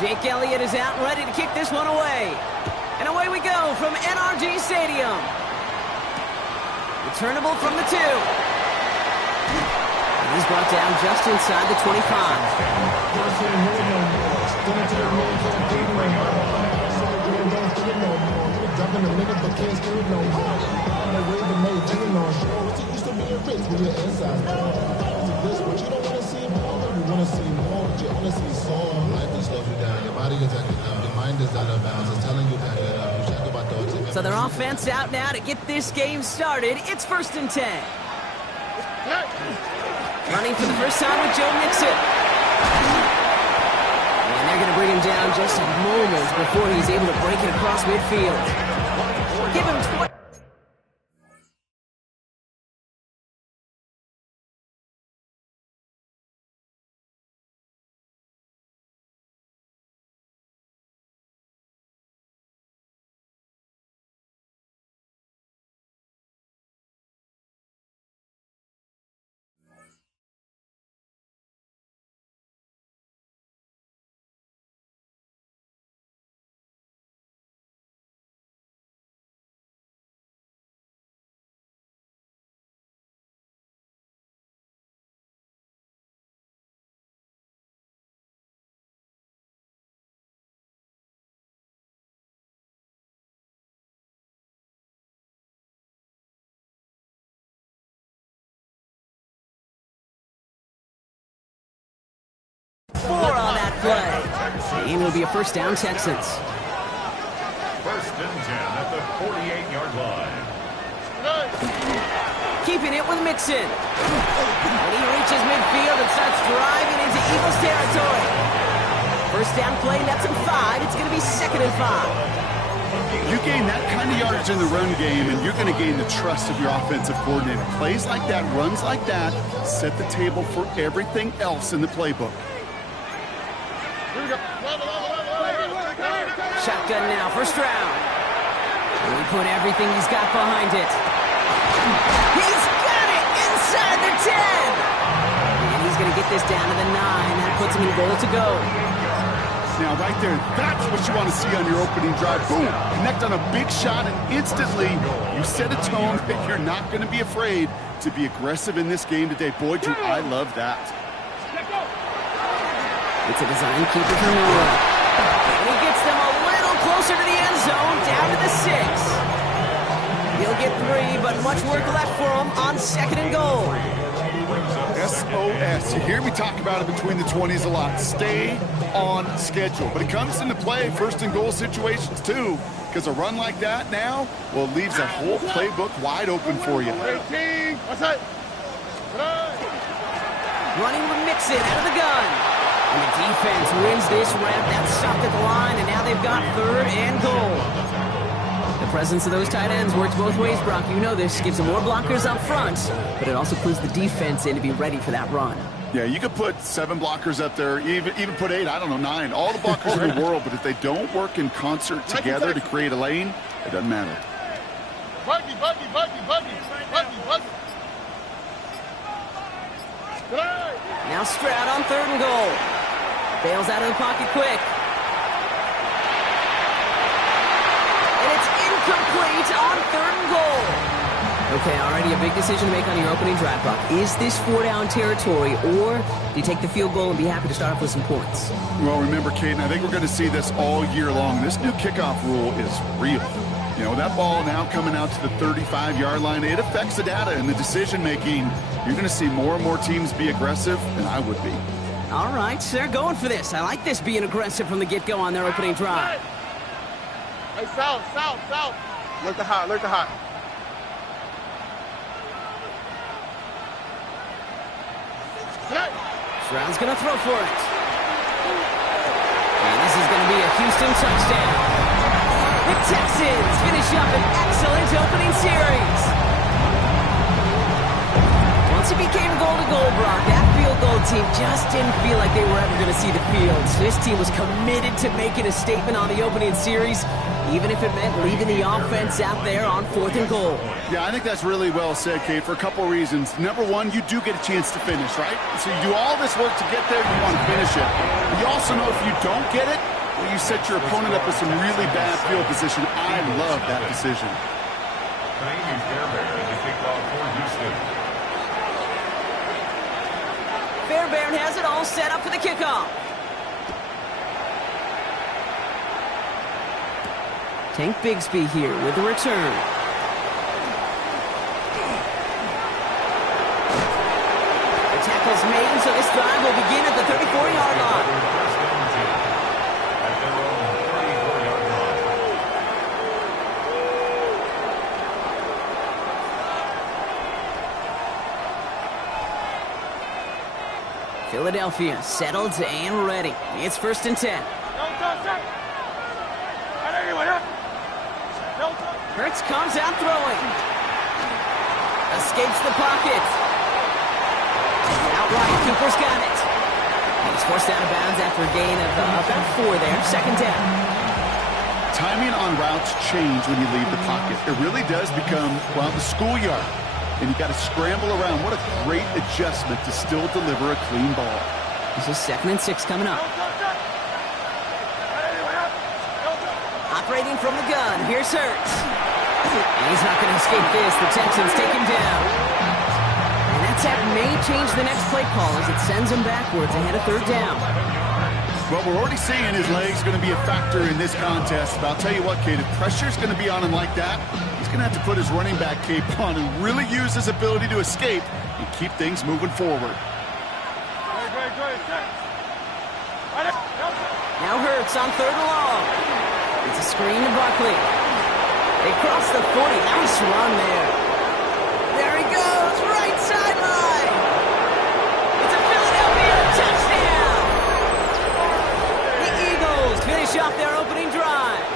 Jake Elliott is out and ready to kick this one away. And away we go from NRG Stadium. Returnable from the 2. And he's brought down just inside the 25. So their offense out now to get this game started. It's 1st and 10. Running for the first time with Joe Mixon. And they're going to bring him down just moments before he's able to break it across midfield. Give him 20. On that play. And it'll be a first down, Texans. 1st and 10 at the 48-yard line. Keeping it with Mixon. And he reaches midfield and starts driving into Eagles territory. First down play, that's him 5. It's going to be 2nd and 5. You gain that kind of yardage in the run game, and you're going to gain the trust of your offensive coordinator. Plays like that, runs like that, set the table for everything else in the playbook. Shotgun now, first round. And he put everything he's got behind it. He's got it inside the 10. And he's going to get this down to the 9. That puts him in goal to go. Now, right there, that's what you want to see on your opening drive. Boom! Connect on a big shot, and instantly you set a tone that you're not going to be afraid to be aggressive in this game today. Boy, do I love that. It's a design keeper from Noah. And he gets them a little closer to the end zone, down to the 6. He'll get 3, but much work left for him on 2nd and goal. SOS. You hear me talk about it between the 20s a lot. Stay on schedule. But it comes into play 1st and goal situations too, because a run like that now, well, it leaves that whole playbook wide open for you. Running with Mixon out of the gun. And the defense wins this rep. That's stopped at the line, and now they've got 3rd and goal. The presence of those tight ends works both ways, Brock. You know this. Gives them more blockers up front, but it also clues the defense in to be ready for that run. Yeah, you could put 7 blockers up there, even put 8, I don't know, 9. All the blockers in the world, but if they don't work in concert together to create a lane, it doesn't matter. Buggy. Now Stroud on 3rd and goal. Bails out of the pocket quick. And it's incomplete on 3rd and goal. Okay, already a big decision to make on your opening drive, Brock. Is this 4-down territory, or do you take the field goal and be happy to start off with some points? Well, remember, Caden, I think we're going to see this all year long. This new kickoff rule is real. You know, that ball now coming out to the 35-yard line, it affects the data and the decision-making. You're going to see more and more teams be aggressive, and I would be. All right, they're going for this. I like this being aggressive from the get-go on their opening drive. Hey, south. Lurk the hot. Stroud's going to throw for it. And this is going to be a Houston touchdown. The Texans finish up an excellent opening series. Once it became goal-to-goal, Brock, that field Gold team just didn't feel like they were ever going to see the field. This team was committed to making a statement on the opening series, even if it meant leaving the offense out there on 4th and goal. Yeah, I think that's really well said, Kate, for a couple of reasons. Number one, you do get a chance to finish, right? So you do all this work to get there, you want to finish it. But you also know if you don't get it, well, you set your opponent up with some really bad field position. I love that decision. Amy Fairbairn in the kickoff for Houston. Fairbairn has it all set up for the kickoff. Tank Bigsby here with the return. The tackle's made, so this drive will begin at the 34-yard line. First and 10 at their own 34-yard line. Philadelphia settled and ready. It's 1st and 10. Hurts comes out throwing. Escapes the pocket. Outright, Cooper's got it. He's forced out of bounds after a gain of about 4 there. 2nd down. Timing on routes change when you leave the pocket. It really does become, well, the schoolyard. And you got to scramble around. What a great adjustment to still deliver a clean ball. This is 2nd and 6 coming up. Operating from the gun, here's Hurts. And he's not going to escape this. The Texans take him down. And that tap may change the next play call as it sends him backwards ahead of 3rd down. Well, we're already seeing his legs going to be a factor in this contest. But I'll tell you what, Kate, if pressure's going to be on him like that, he's going to have to put his running back cape on and really use his ability to escape and keep things moving forward. Now Hurts on 3rd and long. It's a screen to Buckley. They cross the 40. Nice run there. There he goes. Right sideline. It's a Philadelphia touchdown. The Eagles finish off their opening drive.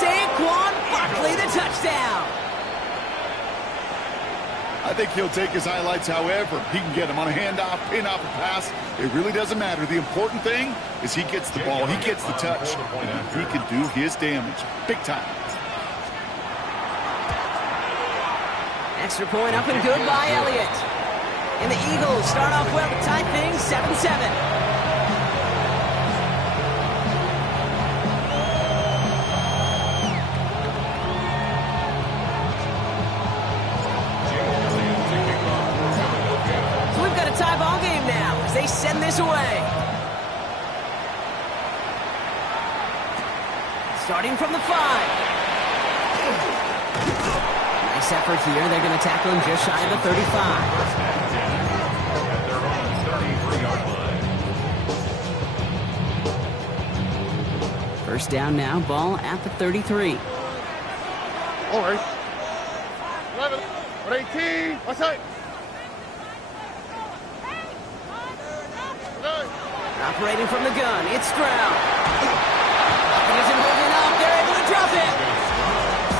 Saquon Barkley, the touchdown. I think he'll take his highlights however he can get them on a handoff, pin-off, a pass. It really doesn't matter. The important thing is he gets the ball, he gets the touch, and he can do his damage. Big time. Extra point up and good by Elliott. And the Eagles start off well to tie things 7-7. They send this away. Starting from the 5. Nice effort here. They're going to tackle him just shy of the 35. At their own 33-yard line. First down now. Ball at the 33. All right. 11, 18. What's that? Operating from the gun, it's Stroud. He isn't holding up, they're able to drop it.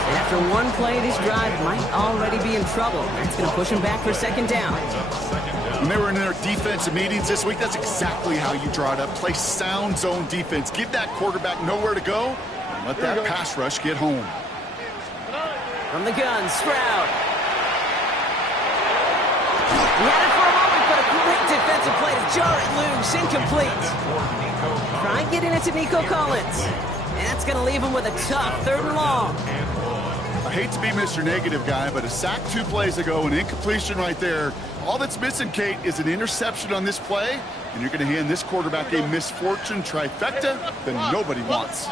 And after one play, this drive might already be in trouble. That's going to push him back for 2nd down. When they were in their defensive meetings this week, that's exactly how you draw it up. Play sound zone defense. Give that quarterback nowhere to go, and let that pass rush get home. From the gun, Stroud. He had it for a moment, but a great defensive play to jar it loose. Incomplete. Try getting it to Nico Collins. And that's going to leave him with a tough 3rd and long. I hate to be Mr. Negative guy, but a sack 2 plays ago, an incompletion right there. All that's missing, Kate, is an interception on this play, and you're going to hand this quarterback a misfortune trifecta that nobody wants.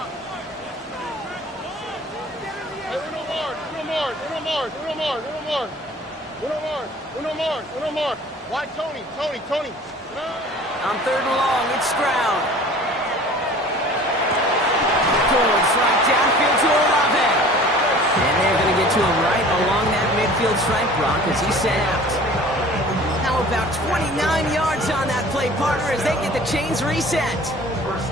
Uno more. Why Tony? On 3rd and long, it's Stroud. Goes right downfield to Olave. And they're going to get to him right along that midfield stripe, Brock, as he set out. Now about 29 yards on that play, partner, as they get the chains reset.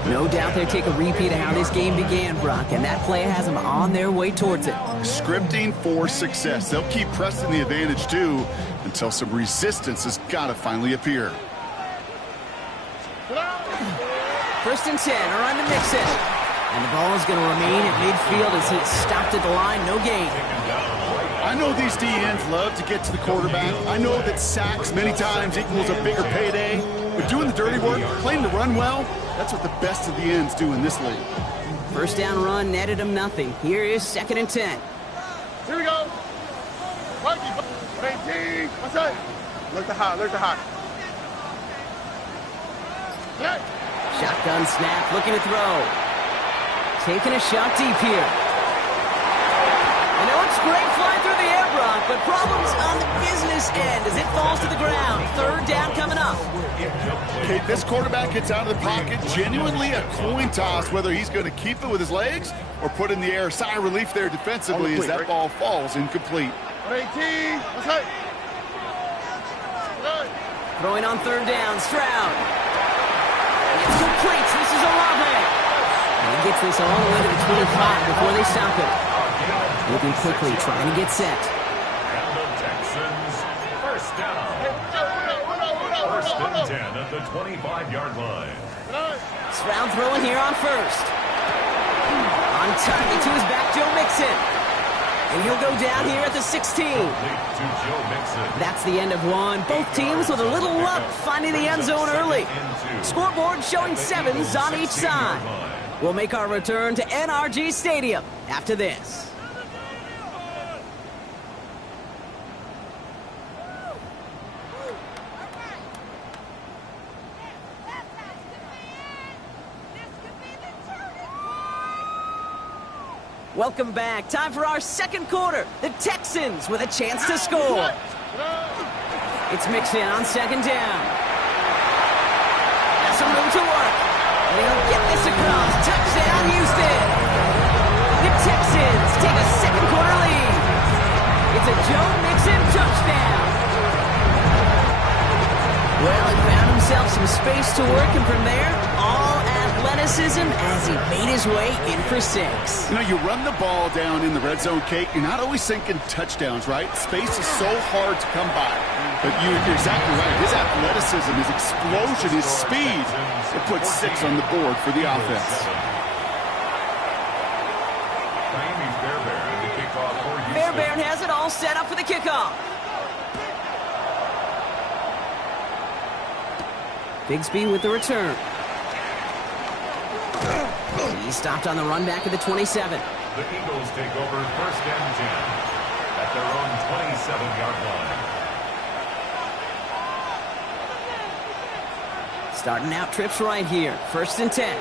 No doubt they'll take a repeat of how this game began, Brock, and that play has them on their way towards it. Scripting for success. They'll keep pressing the advantage, too, until some resistance has got to finally appear. First and 10, around to Mixon. And the ball is going to remain at midfield as he is stopped at the line, no gain. I know these DNs love to get to the quarterback. I know that sacks many times equals a bigger payday. But doing the dirty work, playing to run well, that's what the best of the ends do in this league. First down run netted him nothing. Here is 2nd and 10. Here we go. 18. What's that? Look the hot, look the hot. Shotgun snap, looking to throw. Taking a shot deep here. I know it's great flying through the air, Brock, but problems on the business end as it falls to the ground. 3rd down coming up. Okay, this quarterback gets out of the pocket, genuinely a coin toss whether he's going to keep it with his legs or put in the air. Sigh of relief there defensively as that ball falls incomplete. 18. What's that? Throwing on 3rd down, Stroud. It's complete. This is Olave. And he gets this all the way to the 25 before they stop him. Moving quickly, trying to get set. And the Texans, first down. First and 10 at the 25-yard line. Stroud throwing here on 1st. On target to his back, Joe Mixon. And he'll go down here at the 16. That's the end of one. Both teams with a little luck finding the end zone early. Scoreboard showing 7s on each side. We'll make our return to NRG Stadium after this. Welcome back. Time for our 2nd quarter. The Texans with a chance to score. It's Mixon on 2nd down. Has some room to work. And he'll get this across. Touchdown, Houston. The Texans take a 2nd quarter lead. It's a Joe Mixon touchdown. Well, he found himself some space to work, and from there, all athleticism as he made his way in for 6. You know, you run the ball down in the red zone, Kate, you're not always thinking touchdowns, right? Space is so hard to come by. But you're exactly right. His athleticism, his explosion, his speed, it puts 6 on the board for the offense. Fairbairn has it all set up for the kickoff. Bigsby with the return. He's stopped on the run back at the 27. The Eagles take over 1st and 10 at their own 27-yard line. Starting out trips right here. 1st and 10.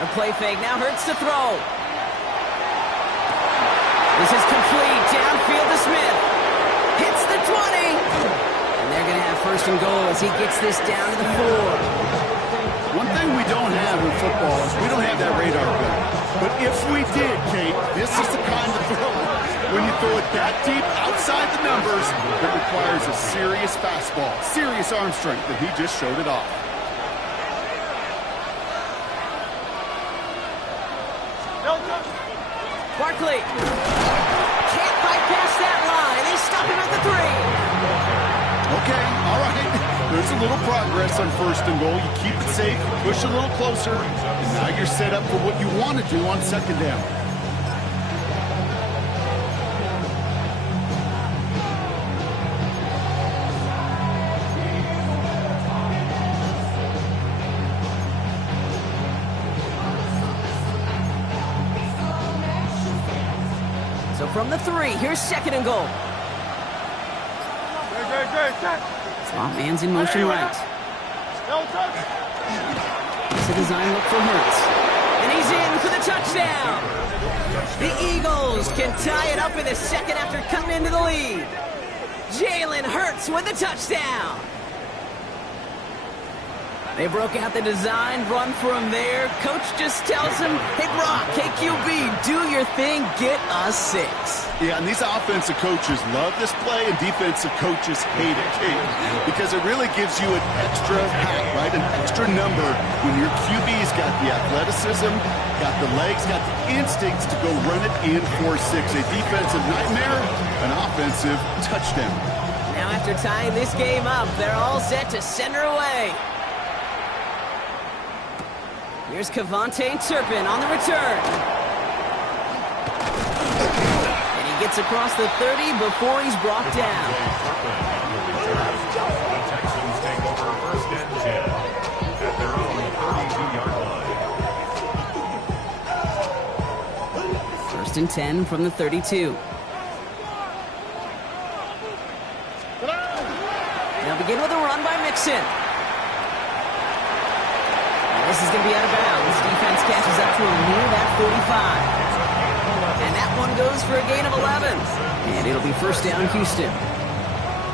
A play fake now hurts to throw. This is complete. Downfield to Smith. Hits the 20. And they're going to have 1st and goal as he gets this down to the 4. One thing we don't have in football is we don't have that radar gun. But if we did, Kate, this is the kind of throw. When you throw it that deep outside the numbers, it requires a serious fastball, serious arm strength, and he just showed it off. Barkley can't bypass that line. They stop him at the 3. Okay, all right. There's a little progress on 1st and goal. You keep it safe, push a little closer, and now you're set up for what you want to do on 2nd down. So from the 3, here's 2nd and goal. Slot man's in motion right. It's a design look for Hurts. And he's in for the touchdown. The Eagles can tie it up in the 2nd after coming into the lead. Jalen Hurts with the touchdown. They broke out the design, run from there. Coach just tells him, hey, Brock, KQB, do your thing, get us 6. Yeah, and these offensive coaches love this play, and defensive coaches hate it, because it really gives you an extra hack, right, an extra number when your QB's got the athleticism, got the legs, got the instincts to go run it in for 6. A defensive nightmare, an offensive touchdown. Now after after tying this game up. They're all set to send her away. Here's Kevontae Turpin on the return. And he gets across the 30 before he's brought down. The Texans take over first and 10 at their own 32-yard line. First and 10 from the 32. They'll begin with a run by Mixon. And this is going to be out of bounds. Defense catches up to him near that 45. And that one goes for a gain of 11. And it'll be first down, Houston.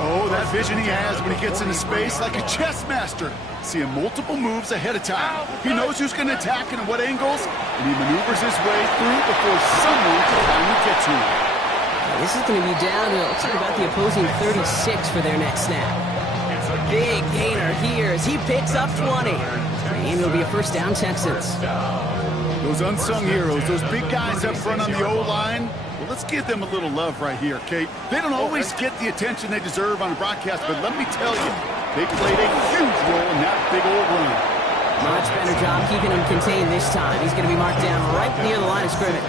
Oh, that vision he has when he gets into space like a chess master. Seeing multiple moves ahead of time. He knows who's going to attack and at what angles, and he maneuvers his way through before someone can finally get to him. Now, this is going to be down to, looks like about the opposing 36 for their next snap. Big gainer here as he picks up 20. And it'll be a first down, Texans. Those unsung heroes, those big guys up front on the O-line, well, let's give them a little love right here, Kate. They don't always get the attention they deserve on a broadcast, but let me tell you, they played a huge role in that big old run. Much better job keeping him contained this time. He's going to be marked down right near the line of scrimmage.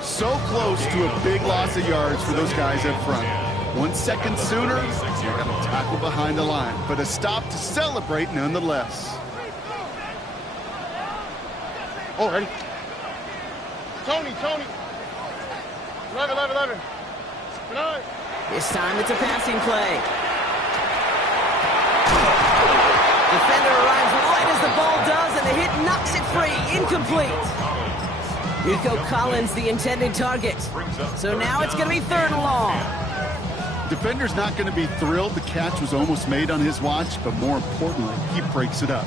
So close to a big loss of yards for those guys up front. 1 second sooner, you're going to tackle behind the line, but a stop to celebrate nonetheless. Oh, ready? Tony. 11. Tonight. This time it's a passing play. Defender arrives right as the ball does, and the hit knocks it free. Incomplete. Nico Collins, the intended target. So now it's going to be 3rd and long. Defender's not going to be thrilled the catch was almost made on his watch, but more importantly, he breaks it up.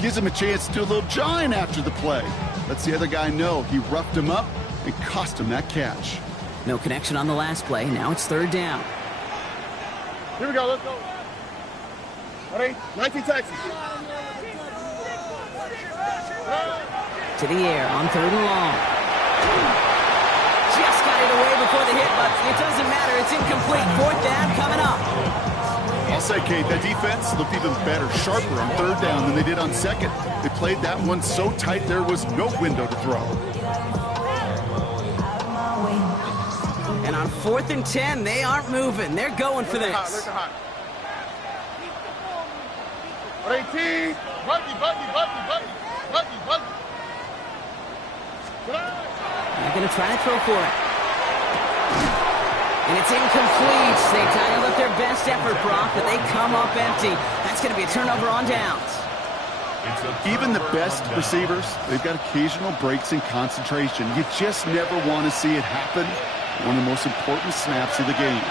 Gives him a chance to do a little jawing after the play. Lets the other guy know he roughed him up and cost him that catch. No connection on the last play. Now it's 3rd down. Here we go. Let's go. Ready? 19 Texans. To the air on 3rd and long. Just got it away before the hit, but it doesn't matter. It's incomplete. 4th down coming up. I'll say, Kate, that defense looked even better, sharper on 3rd down than they did on 2nd. They played that one so tight there was no window to throw. And on 4th and 10, they aren't moving. They're going for this. Look hot. 18. Buggy. They're going to try to throw for it. And it's incomplete. They dialed up their best effort, Brock, but they come up empty. That's going to be a turnover on downs. Even the best receivers, they've got occasional breaks in concentration. You just never want to see it happen. One of the most important snaps of the game.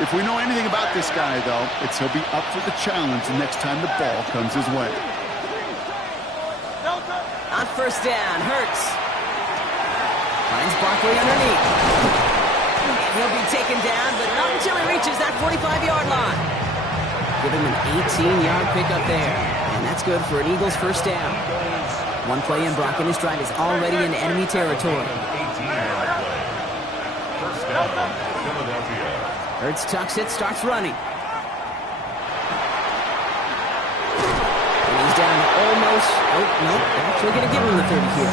If we know anything about this guy, though, it's he'll be up for the challenge the next time the ball comes his way. On 1st down, Hurts finds Barkley underneath. He'll be taken down, but not until he reaches that 45-yard line. Give him an 18-yard pickup there. And that's good for an Eagles first down. One play in, Brock, and his drive is already in enemy territory. First down, Philadelphia. Hurts tucks it, starts running. And he's down to almost... Oh, no, they're actually going to give him the 30 here.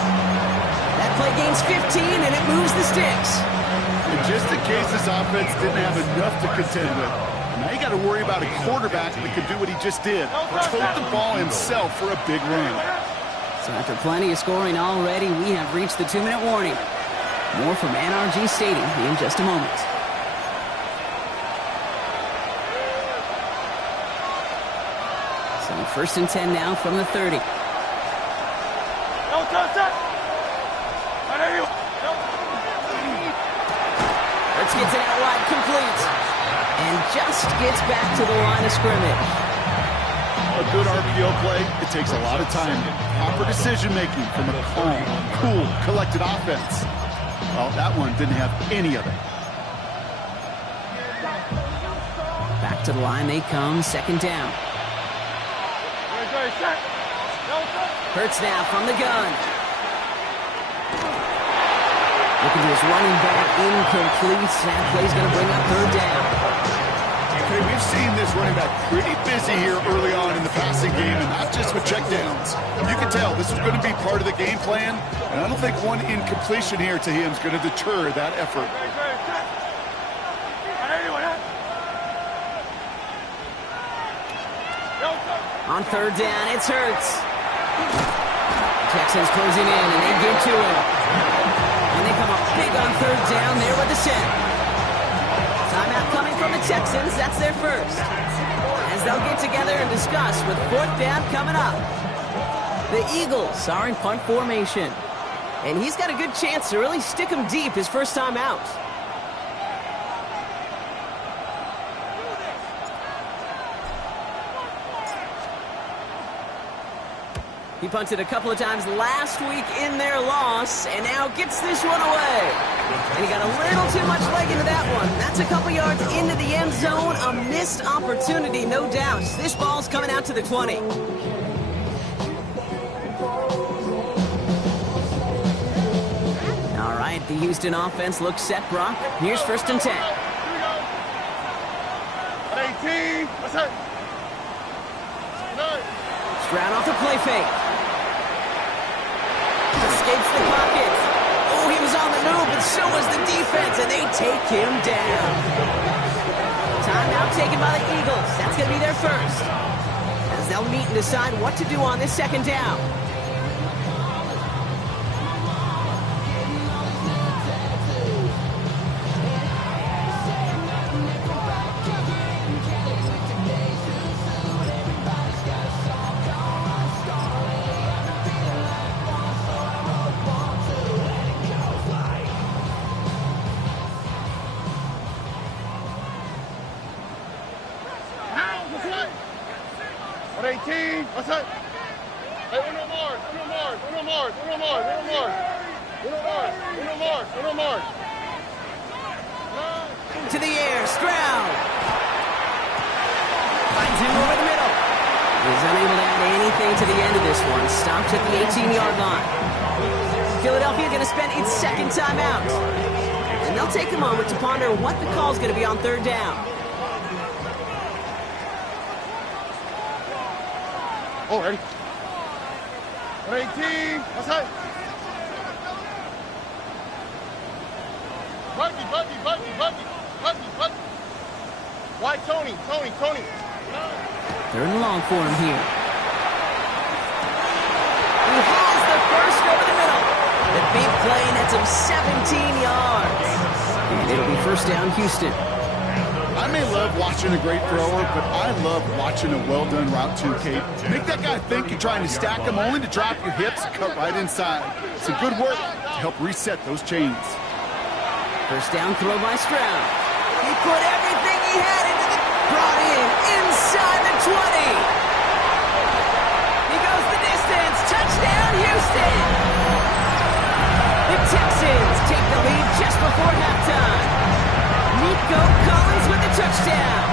That play gains 15, and it moves the sticks. And just in case this offense didn't have enough to contend with, now you got to worry about a quarterback that could do what he just did. Tote the ball himself for a big run. So after plenty of scoring already, we have reached the 2-minute warning. More from NRG Stadium in just a moment. So 1st and 10 now from the 30. Hurts gets it out wide, complete. And just gets back to the line of scrimmage. A good RPO play, it takes a lot of time. Proper decision-making from a calm, cool, collected offense. Well, that one didn't have any of it. Back to the line they come, 2nd down. Hurts now from the gun. Looking to his running back, incomplete. That play's going to bring up 3rd down. Okay, we've seen this running back pretty busy here early on in the passing game, and not just with checkdowns. You can tell this was going to be part of the game plan, and I don't think one incompletion here to him is going to deter that effort. On third down, it's Hurts. Texans closing in, and they get to him. And they come up big on third down there with the set. Timeout coming from the Texans. That's their first. As they'll get together and discuss with fourth down coming up. The Eagles are in punt formation. And he's got a good chance to really stick him deep his first time out. He punted a couple of times last week in their loss, and now gets this one away. And he got a little too much leg into that one. That's a couple yards into the end zone. A missed opportunity, no doubt. This ball's coming out to the 20. All right, the Houston offense looks set, Brock. Here's first and 10. 18. What's that? Stroud off the play fake. Escapes the pocket. Oh, he was on the move, but so was the defense, and they take him down. Timeout taken by the Eagles. That's going to be their first. As they'll meet and decide what to do on this second down. What's that? Hey, Uno Mars. To the air, Stroud. Finds him over the middle. He's unable to add anything to the end of this one. Stopped at the 18-yard line. Philadelphia going to spend its second timeout. And they'll take a moment to ponder what the call is going to be on third down. Oh, ready? 18. What's that? Buggy. Why, Tony? Third and long for him here. He has the first over the middle. The big play nets him 17 yards. And it'll be first down, Houston. I may love watching a great thrower, but I love watching a well-done route too, Kate. Make that guy think you're trying to stack him only to drop your hips and cut right inside. Some good work to help reset those chains. First down throw by Stroud. He put everything he had into the... Brought in inside the 20. He goes the distance. Touchdown, Houston. The Texans take the lead just before halftime. Nico Collins with the touchdown.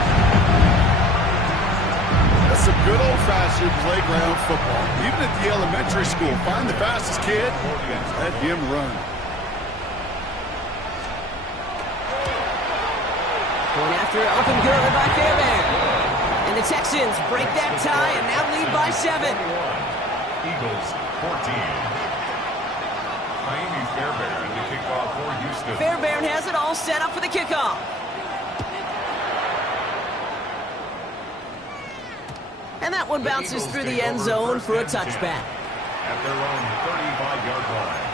That's some good old-fashioned playground football. Even at the elementary school, find the fastest kid and let him run. Going after it, open good by Fairbairn. And the Texans break that tie and now lead by 7. Eagles 14. Miami Fairbairn to kick off for Houston. Fairbairn has it all set up for the kickoff. And that one bounces through the end zone for a touchback. At their own 35-yard line.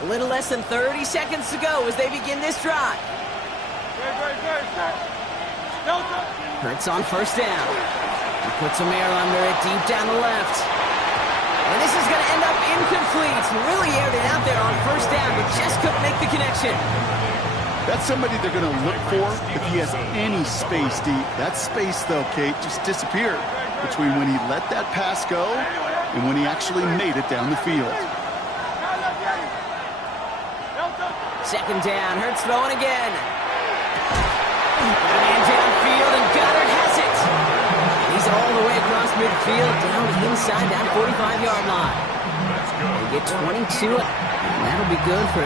A little less than 30 seconds to go as they begin this drive. Hurts on first down. He puts some air under it deep down the left. And this is going to end up incomplete. Really aired it out there on first down, but just couldn't make the connection. That's somebody they're going to look for if he has any space deep. That space, though, Kate, just disappeared between when he let that pass go and when he actually made it down the field. Second down, Hurts throwing again. Man downfield, and Goddard has it. He's all the way across midfield, down inside that 45-yard line. They get 22, and that'll be good for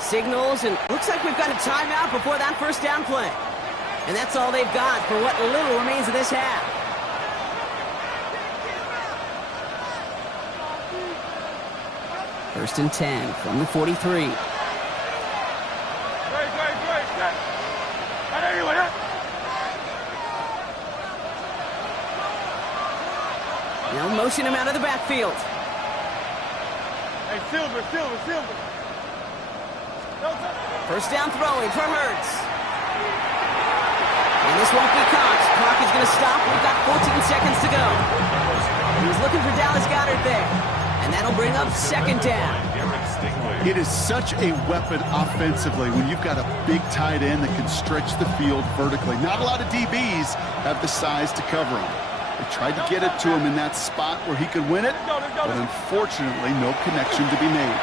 signals, and looks like we've got a timeout before that first down play. And that's all they've got for what little remains of this half. First and 10 from the 43. Now motion him out of the backfield. Hey, Silver. First down throwing for Hurts. And this won't be caught. Clock is going to stop. We've got 14 seconds to go. He's looking for Dallas Goedert there. And that'll bring up second down. It is such a weapon offensively when you've got a big tight end that can stretch the field vertically. Not a lot of DBs have the size to cover him. They tried to get it to him in that spot where he could win it, but unfortunately, no connection to be made.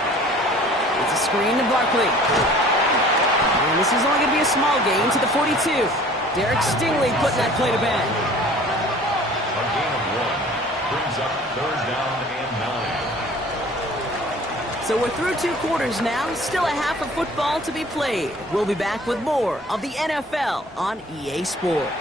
It's a screen to Barkley. And this is only going to be a small gain to the 42. Derek Stingley putting that play to bed. A gain of 1 brings up third down and 9. So we're through 2 quarters now. Still a half of football to be played. We'll be back with more of the NFL on EA Sports.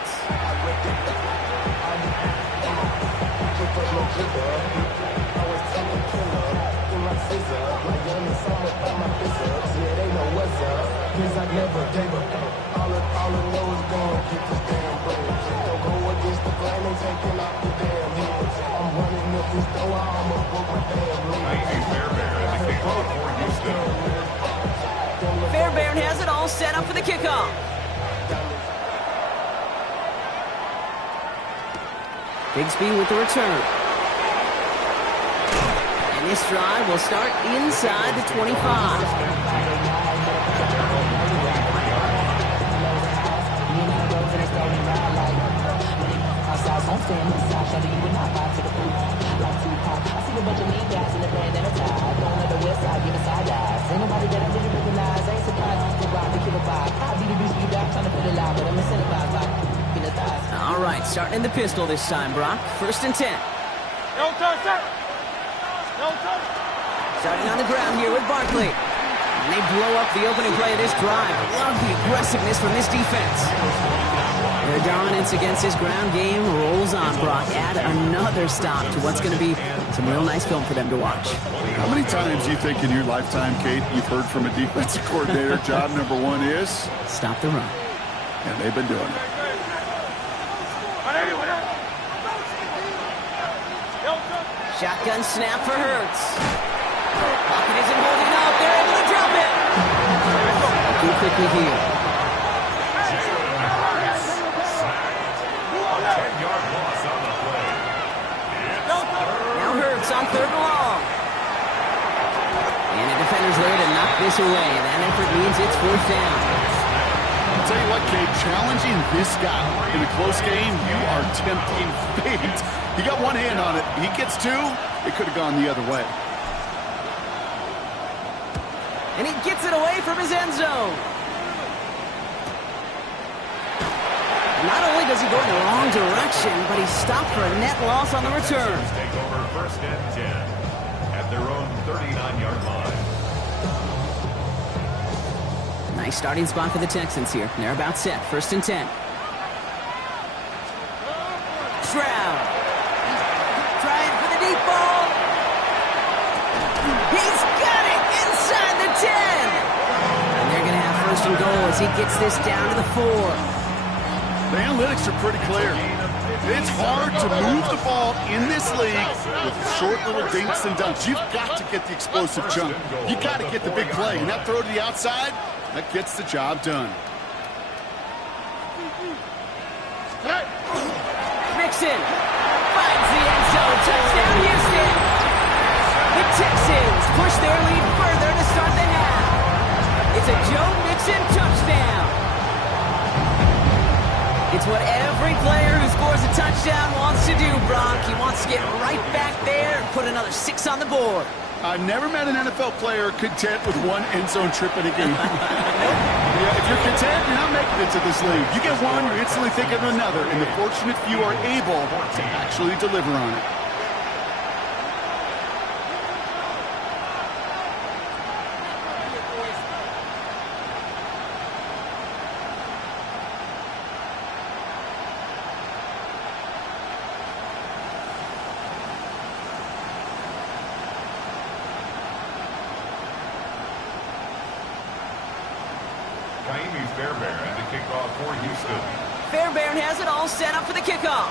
Fairbairn has it all set up for the kickoff. Bigsby with the return. And this drive will start inside the 25. All right, starting in the pistol this time, Brock. First and 10. Starting on the ground here with Barkley. And they blow up the opening play of this drive. Love the aggressiveness from this defense. Their dominance against this ground game rolls on, Brock. Add another stop to what's going to be some real nice film for them to watch. How many times do you think in your lifetime, Kate, you've heard from a defensive coordinator, job number 1 is? Stop the run. And they've been doing it. Shotgun snap for Hurts. Pocket isn't holding up. They're able to drop it. Too quickly here. 10-yard loss on the play. Now Hurts on third and long. And the defender's there to knock this away. That effort means it's fourth down. I'll tell you what, Kate, challenging this guy in a close game, you are tempting fate. He got one hand on it. He gets 2. It could have gone the other way. And he gets it away from his end zone. Not only does he go in the wrong direction, but he's stopped for a net loss on the return. Take over first and 10 at their own 39-yard line. Nice starting spot for the Texans here. They're about set. First and 10. Stroud. Trying for the deep ball. He's got it inside the 10. And they're going to have first and goal as he gets this down to the 4. The analytics are pretty clear. It's hard to move the ball in this league with short little dinks and dunks. You've got to get the explosive chunk. You've got to get the big play. And that throw to the outside, that gets the job done. Mixon finds the end zone. Touchdown, Houston. The Texans push their lead further to start the half. It's a Joe Mixon touchdown. It's what every player who scores a touchdown wants to do, Brock. He wants to get right back there and put another 6 on the board. I've never met an NFL player content with one end zone trip in a game. Yeah, if you're content, you're not making it to this league. You get one, you're instantly thinking of another, and the fortunate few are able to actually deliver on it. Kaimi Fairbairn to kick off for Houston. Fairbairn has it all set up for the kickoff.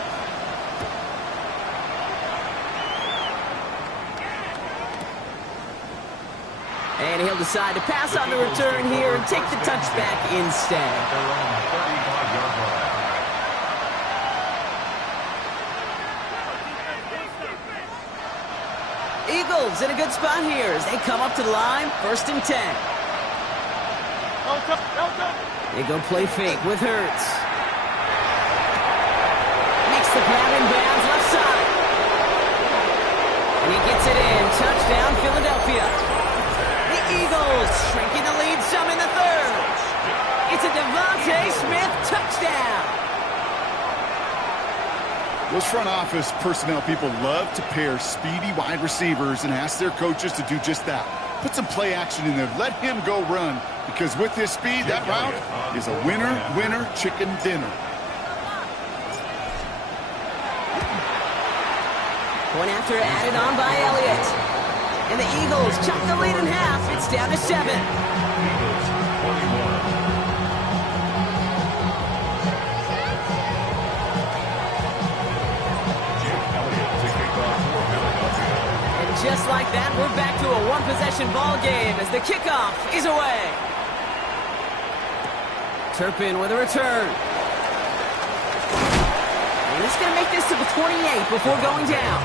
And he'll decide to pass on the return here and take the touchback instead. Their own 35-yard line. Eagles in a good spot here as they come up to the line, 1st and 10. They go play fake with Hurts. Makes the grab in bounds left side. And he gets it in. Touchdown, Philadelphia. The Eagles shrinking the lead some in the 3rd. It's a Devontae Smith touchdown. Those front office personnel people love to pair speedy wide receivers and ask their coaches to do just that. Put some play action in there. Let him go run. Because with his speed, that route is a winner, winner, chicken dinner. Point after added on by Elliott. And the Eagles chop the lead in half. It's down to 7. Eagles 21. Just like that, we're back to a one-possession ball game as the kickoff is away. Turpin with a return. And he's going to make this to the 28 before going down.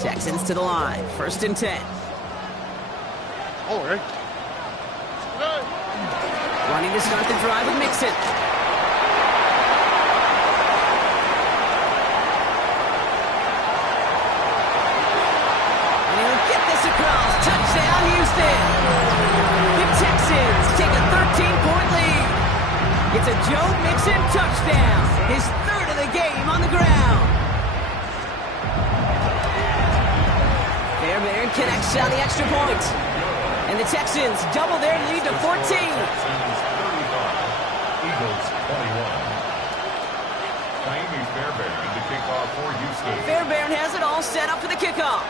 Texans to the line, 1st and 10. Running to start the drive with Mixon. And he'll get this across. Touchdown, Houston. The Texans take a 13-point lead. It's a Joe Mixon touchdown. His 3rd of the game on the ground. Fairbairn connects on the extra point. And the Texans double their lead to 14. Texans 35, Eagles 21. Kaimi Fairbairn to kick off for Houston. Fairbairn has it all set up for the kickoff.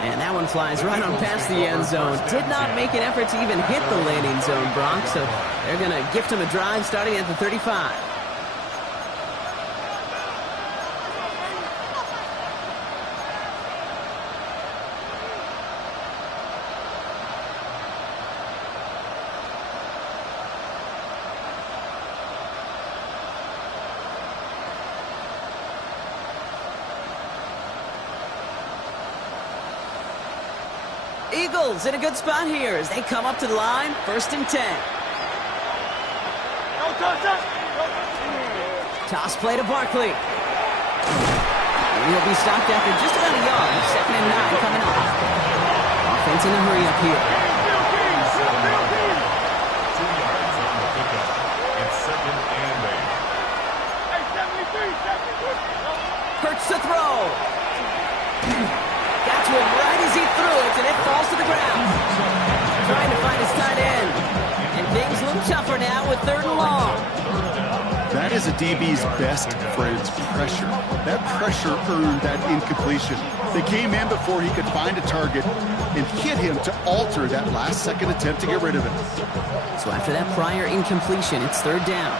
And that one flies right on past the end zone. Did not make an effort to even hit the landing zone, Brock. So they're going to gift him a drive starting at the 35. Eagles in a good spot here as they come up to the line, 1st and 10. Toss play to Barkley. He'll be stopped after just about a yard. 2nd and 9 coming up. Offense in a hurry up here. 2 yards on the pickup. It's 2nd and 8. Hurts to throw. Got to him right as he threw it, and it falls to the ground. Trying to find his tight end. And things look tougher now with 3rd and long. That is a DB's best friend's pressure. That pressure earned that incompletion. They came in before he could find a target and hit him to alter that last-second attempt to get rid of it. So after that prior incompletion, it's 3rd down.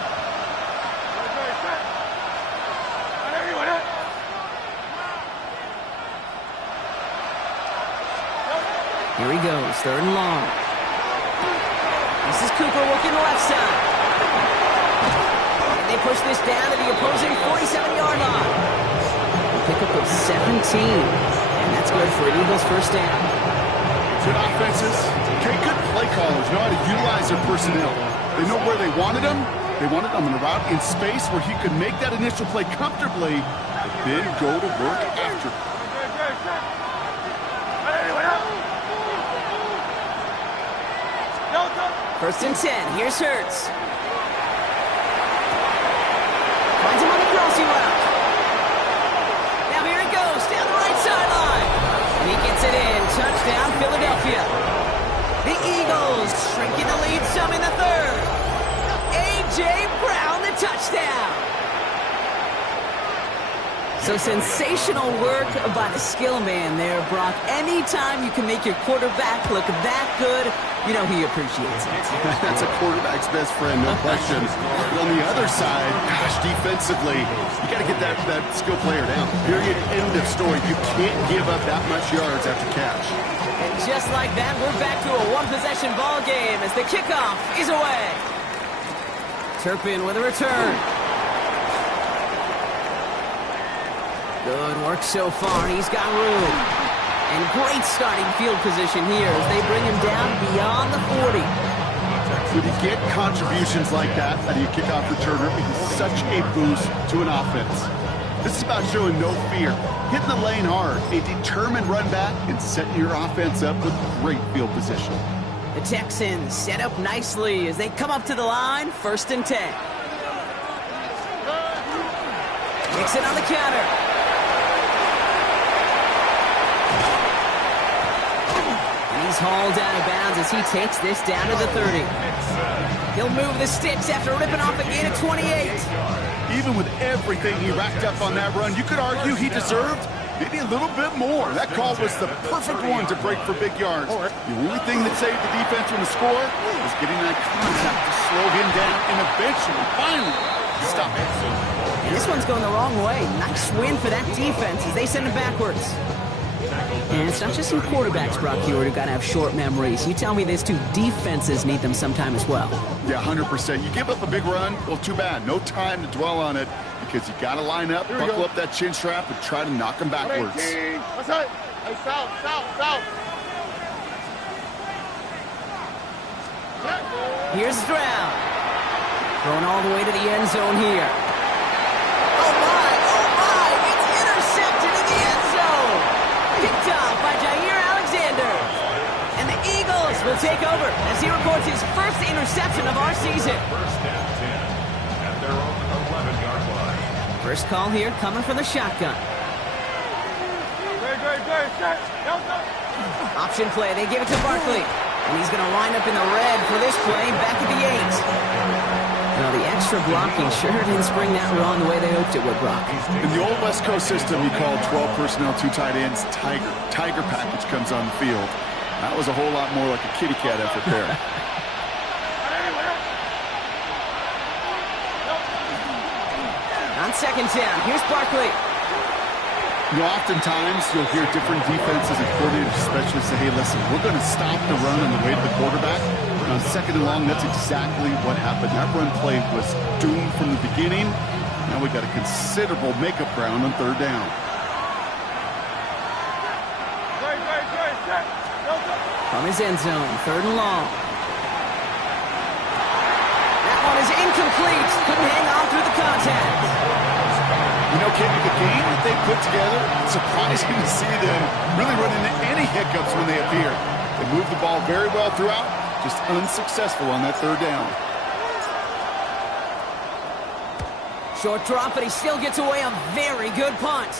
Here he goes, 3rd and long. This is Cooper working the left side. And they push this down to the opposing 47-yard line. Pick up of 17. And that's good for an Eagles first down. Good offenses. Okay, good play callers know how to utilize their personnel. They know where they wanted him. They wanted him in a route in space where he could make that initial play comfortably, but then go to work after. First and 10. Here's Hurts. Finds him on the crossing route. Now here he goes down the right sideline. And he gets it in. Touchdown, Philadelphia. The Eagles shrinking the lead some in the 3rd. A.J. Brown, the touchdown. So sensational work by the skill man there, Brock. Anytime you can make your quarterback look that good, you know he appreciates it. That's a quarterback's best friend, no question. But on the other side, gosh, defensively, you got to get that skill player down. Period. End of story. You can't give up that much yards after catch. And just like that, we're back to a one-possession ball game as the kickoff is away. Turpin with a return. Good work so far. He's got room. And great starting field position here as they bring him down beyond the 40. When you get contributions like that out of your kickoff returner, it is such a boost to an offense. This is about showing no fear, hitting the lane hard, a determined run back, and setting your offense up with great field position. The Texans set up nicely as they come up to the line, 1st and 10. Mixon on the counter. He's hauled out of bounds as he takes this down to the 30. He'll move the sticks after ripping off a gain of 28. Even with everything he racked up on that run, you could argue he deserved maybe a little bit more. That call was the perfect one to break for big yards. The only thing that saved the defense from the score was getting that contact to slow him down and eventually, finally, stop it. And this one's going the wrong way. Nice win for that defense as they send him backwards. And it's not just some quarterbacks, Brock Huard, who got to have short memories. You tell me these two defenses need them sometime as well. Yeah, 100%. You give up a big run, well, too bad. No time to dwell on it because you got to line up, buckle up that chin strap, and try to knock them backwards. What's up? Hey, south. Here's Stroud. Thrown all the way to the end zone here. Oh, my. It's intercepted in the end zone. Picked off by Jair Alexander. And the Eagles will take over as he records his first interception of our season. 1st and 10 at their own 11-yard line. First call here coming from the shotgun. Option play. They give it to Barkley. And he's going to line up in the red for this play back at the 8. Well, the extra blocking sure didn't spring that run the way they hoped it would, Brock. In the old West Coast system, you called 12 personnel, 2 tight ends, Tiger. Tiger package comes on the field. That was a whole lot more like a kitty cat effort there. On 2nd down, here's Barkley. You know, oftentimes you'll hear different defenses and coordinators especially say, hey, listen, we're going to stop the run on the way to the quarterback. And on 2nd and long, that's exactly what happened. That run play was doomed from the beginning. Now we got a considerable makeup ground on 3rd down. From his end zone, 3rd and long. That one is incomplete. Couldn't hang on through the contact. You know, Kenny, the game that they put together, it's surprising to see them really run into any hiccups when they appear. They moved the ball very well throughout, just unsuccessful on that 3rd down. Short drop, but he still gets away a very good punt.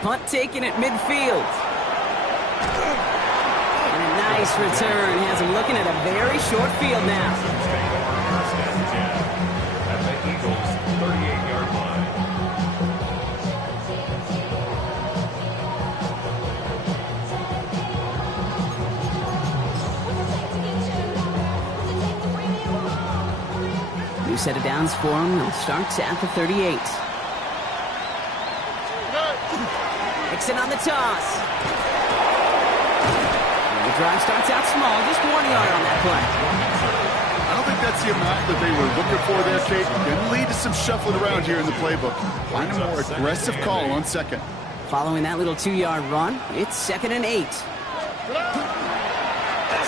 Punt taken at midfield. And a nice return has him looking at a very short field now. 1st and 10 at the Eagles' 38-yard line. New set of downs for him. It starts at the 38. Mixon on the toss. Drive starts out small, just 1 yard on that play. I don't think that's the amount that they were looking for there, Kate. Can lead to some shuffling around here in the playbook. Find a more aggressive call on second. Following that little 2-yard run, it's 2nd and 8.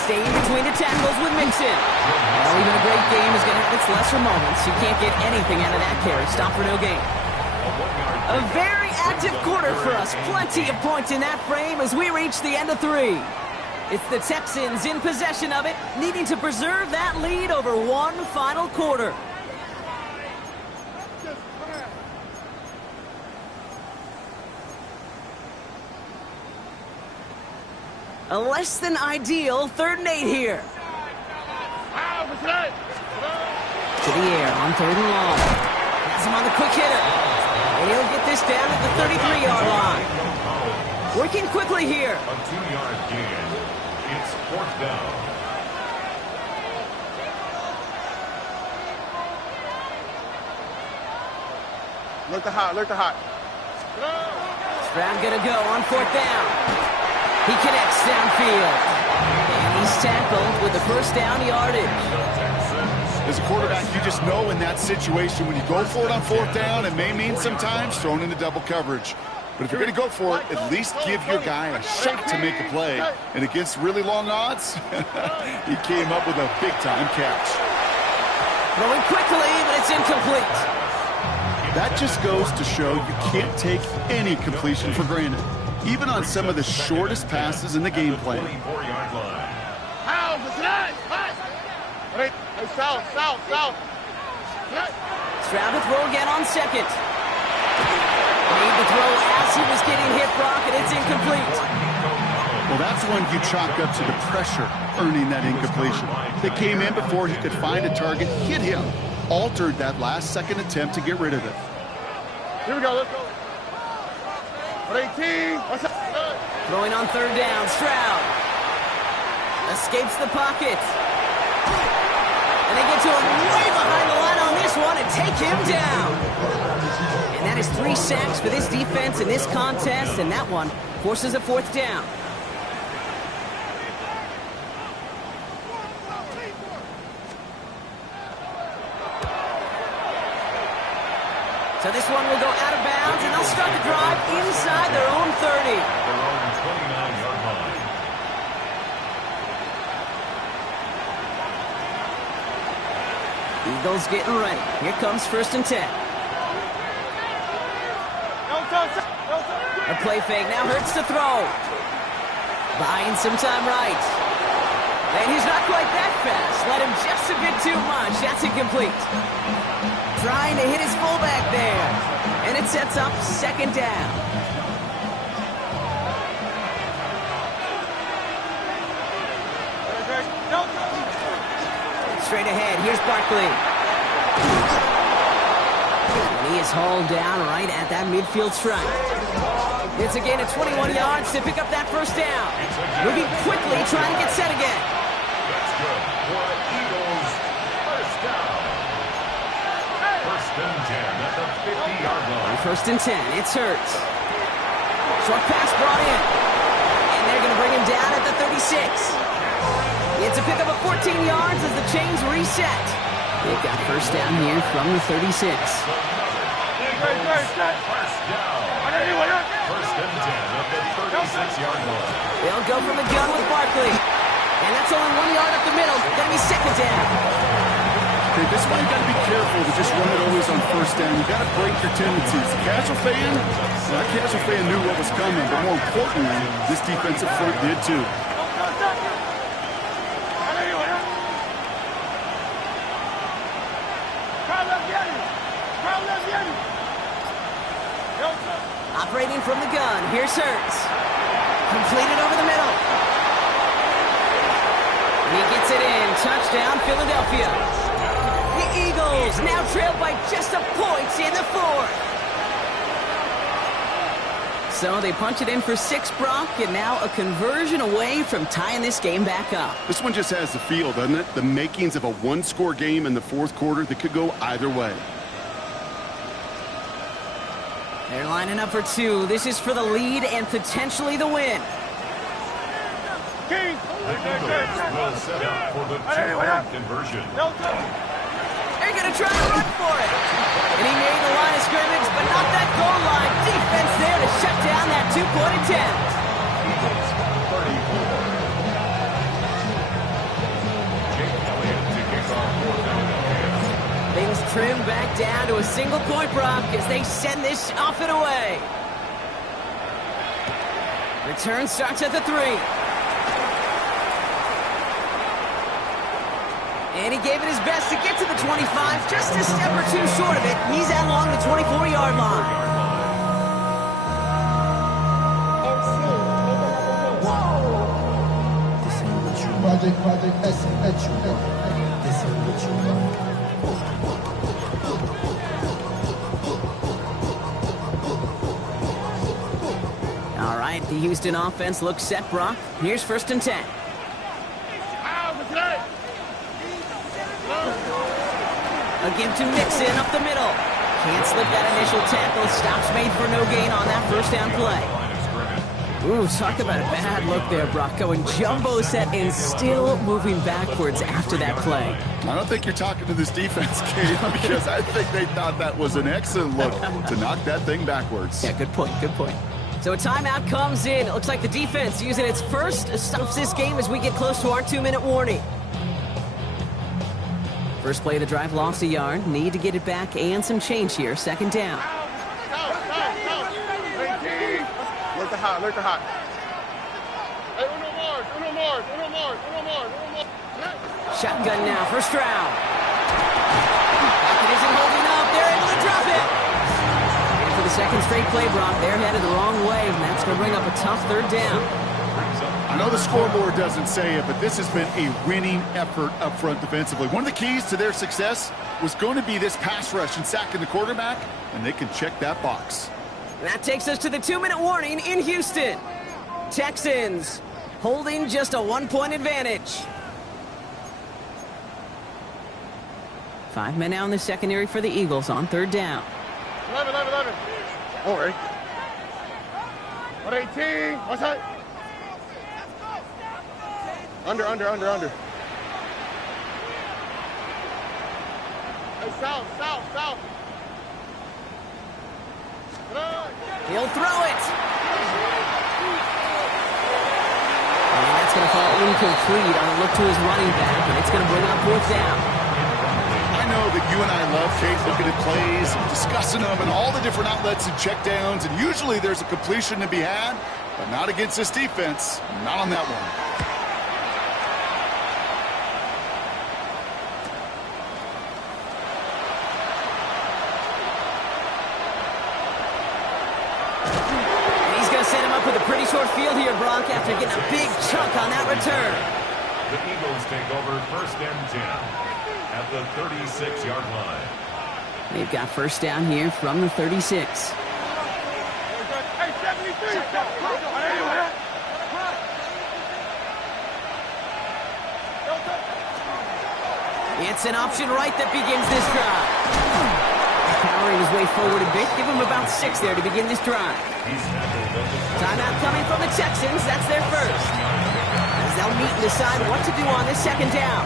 Staying between the tackles with Mixon. Well, even a great game is going to have its lesser moments. You can't get anything out of that carry. Stop for no gain. A very active quarter for us. Plenty of points in that frame as we reach the end of 3. It's the Texans in possession of it, needing to preserve that lead over one final quarter. A less than ideal 3rd and 8 here. To the air on 3rd and long. Has him on the quick hitter. And he'll get this down at the 33-yard line. Working quickly here. A 2-yard gain. It's 4th down. Look the hot, look the hot. Stroud gonna go on 4th down. He connects downfield. And he's tackled with the first down yardage. As a quarterback, you just know in that situation when you go for it on 4th down, it may mean sometimes thrown into double coverage. But if you're going to go for it, at least give your guy a shot to make a play. And against really long odds, he came up with a big-time catch. Throwing quickly, but it's incomplete. That just goes to show you can't take any completion for granted, even on some of the shortest passes in the game plan. 24-yard line. South. Stroud to throw again on 2nd. Made the throw as he was getting hit, Brock, and it's incomplete. Well, that's one you chalk up to the pressure earning that incompletion. They came in before he could find a target, hit him, altered that last-second attempt to get rid of it. Here we go, let's go. 18. Throwing on 3rd down, Stroud. Escapes the pocket. And they get to him way behind the line on this one and take him down. And that is 3 sacks for this defense in this contest, and that one forces a 4th down. So this one will go out of bounds, and they'll start the drive inside their own 30. Their own 29-yard line. Eagles getting ready. Here comes 1st and 10. A play fake now hurts to throw. Buying some time right. And he's not quite that fast. Let him just a bit too much. That's incomplete. Trying to hit his fullback there. And it sets up 2nd down. Straight ahead, here's Barkley. And he is hauled down right at that midfield stripe. It's a gain of 21 yards to pick up that 1st down. Moving quickly, trying to get set again. That's good for Eagles. 1st down. 1st and 10 at the 50-yard line. 1st and 10, it's Hurts. Short pass brought in. And they're going to bring him down at the 36. It's a pickup of 14 yards as the chains reset. They've got 1st down here from the 36. 1st down. 1st and 10 at the 36-yard line. They'll go from the gun with Barkley. And that's only 1 yard up the middle. Going to be 2nd down. Okay, this one you got to be careful to just run it always on 1st down. You got to break your tendencies. Casual fan, that casual fan knew what was coming, but more importantly, this defensive front did too. Operating from the gun, here's Hurts. Completed over the middle. And he gets it in. Touchdown, Philadelphia. The Eagles now trail by just a point in the 4th. So they punch it in for 6, Brock, and now a conversion away from tying this game back up. This one just has the feel, doesn't it? The makings of a one-score game in the 4th quarter that could go either way. They're lining up for 2. This is for the lead and potentially the win. King. The Eagles will set up for the two-point conversion. They're going to try to run for it. And he made the line of scrimmage, but not that goal line. Defense there to shut down that two-point attempt. Eagles 34. Jake Elliott to kick off for Philadelphia. Things trim back down to a single point, Brock, as they send this off and away. Return starts at the 3. And he gave it his best to get to the 25, just a step or two short of it. He's out along the 24-yard line. Project S, this is what you want. All right, the Houston offense looks set, Brock. Here's 1st and 10. A give to Mixon up the middle. Can't slip that initial tackle. Stops made for no gain on that first down play. Ooh, talk about a bad look there, Brock. Going jumbo set and still moving backwards after that play. I don't think you're talking to this defense, Kate, because I think they thought that was an excellent look to knock that thing backwards. Yeah, good point, good point. So a timeout comes in. It looks like the defense using its first stops this game as we get close to our 2-minute warning. First play of the drive lost a yard. Need to get it back and some change here. 2nd down. Look the hot. Hey, uno more. Shotgun now, first round. It isn't holding up. They're able to drop it. And for the second straight play, Brock, they're headed the wrong way, and that's going to bring up a tough 3rd down. I know the scoreboard doesn't say it, but this has been a winning effort up front defensively. One of the keys to their success was going to be this pass rush and sacking the quarterback, and they can check that box. And that takes us to the 2-minute warning in Houston. Texans holding just a 1-point advantage. 5 men out in the secondary for the Eagles on 3rd down. 11. All right. 118. What's that? Under. Hey, south. He'll throw it. And that's going to fall incomplete on a look to his running back, and it's going to bring up 4th down. I know that you and I love, Kate, looking at plays and discussing them and all the different outlets and checkdowns, and usually there's a completion to be had, but not against this defense, not on that one. Pretty short field here, Brock, after getting a big chunk on that return. The Eagles take over 1st and 10 at the 36-yard line. They've got 1st down here from the 36. It's an option right that begins this drive. Powering his way forward a bit. Give him about 6 there to begin this drive. Timeout coming from the Texans. That's their first. As they'll meet and decide what to do on this 2nd down.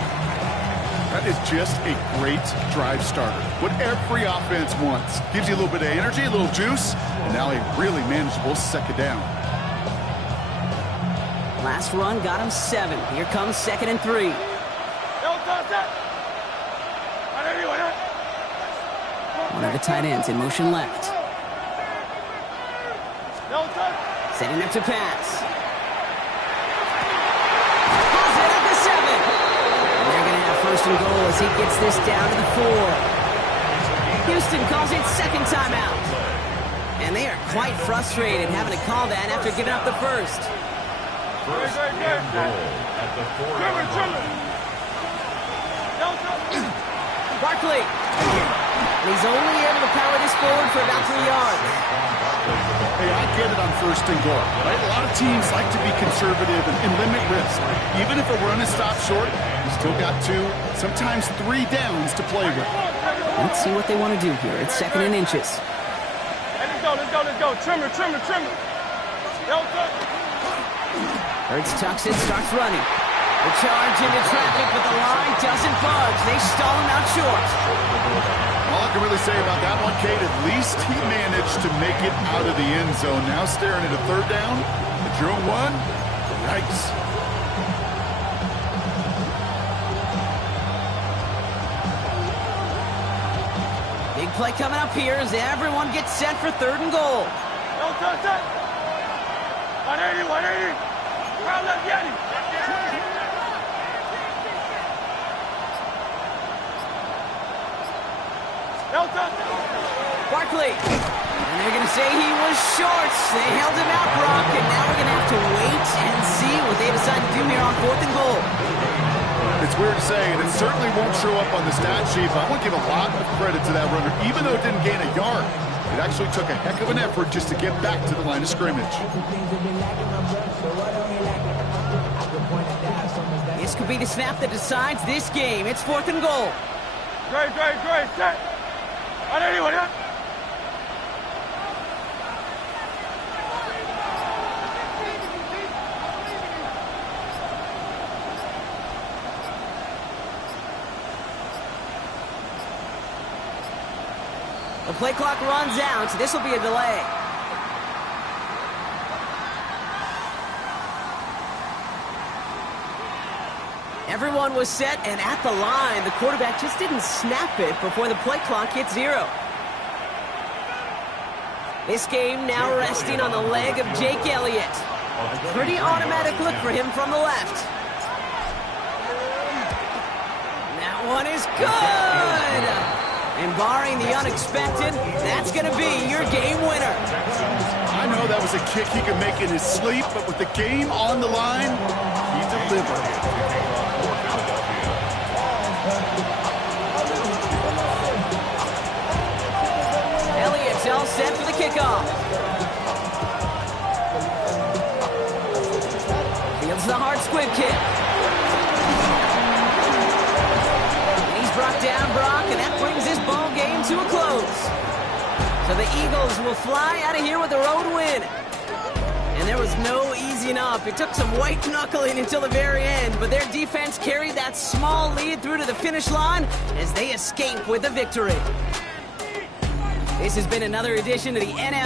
That is just a great drive starter. What every offense wants. Gives you a little bit of energy, a little juice, and now a really manageable 2nd down. Last run got him 7. Here comes 2nd and 3. One of the tight ends in motion left. Setting up to pass. Has it at the 7. And they're going to have 1st and goal as he gets this down to the 4. Houston calls it 2nd timeout. And they are quite frustrated having to call that after giving up the 1st. 1st and goal at the 4-yard line. Barkley. And he's only able to power this forward for about 3 yards. Hey, I get it on 1st and goal, right? A lot of teams like to be conservative and limit risk. Even if a run is stopped short, you still got 2, sometimes 3 downs to play with. Let's see what they want to do here. It's 2nd and inches. Hey, let's go. Trimmer. Hurts tucks in, starts running. The charge into traffic, but the line doesn't budge. They stall him out short. All I can really say about that one, Kate, at least he managed to make it out of the end zone. Now staring at a third down. The drone one. Yikes. Big play coming up here as everyone gets set for 3rd and goal. 180, 180. Crowd left, Yanni. Barkley. And they're going to say he was short. They held him out, Brock, and now we're going to have to wait and see what they decide to do here on 4th and goal. It's weird to say, and it certainly won't show up on the stat sheet, but I want to give a lot of credit to that runner. Even though it didn't gain a yard, it actually took a heck of an effort just to get back to the line of scrimmage. This could be the snap that decides this game. It's 4th and goal. Great, set. 180, 180. The play clock runs out, so this will be a delay. Everyone was set and at the line. The quarterback just didn't snap it before the play clock hit 0. This game now resting on the leg of Jake Elliott. Pretty automatic look for him from the left. That one is good! And barring the unexpected, that's going to be your game winner. I know that was a kick he could make in his sleep, but with the game on the line, he delivered. Elliott's all set for the kickoff. Fields the hard squib kick. Brought down, Brock, and that brings this ball game to a close. So the Eagles will fly out of here with a road win. And there was no easing up. It took some white knuckling until the very end, but their defense carried that small lead through to the finish line as they escape with a victory. This has been another edition of the NFL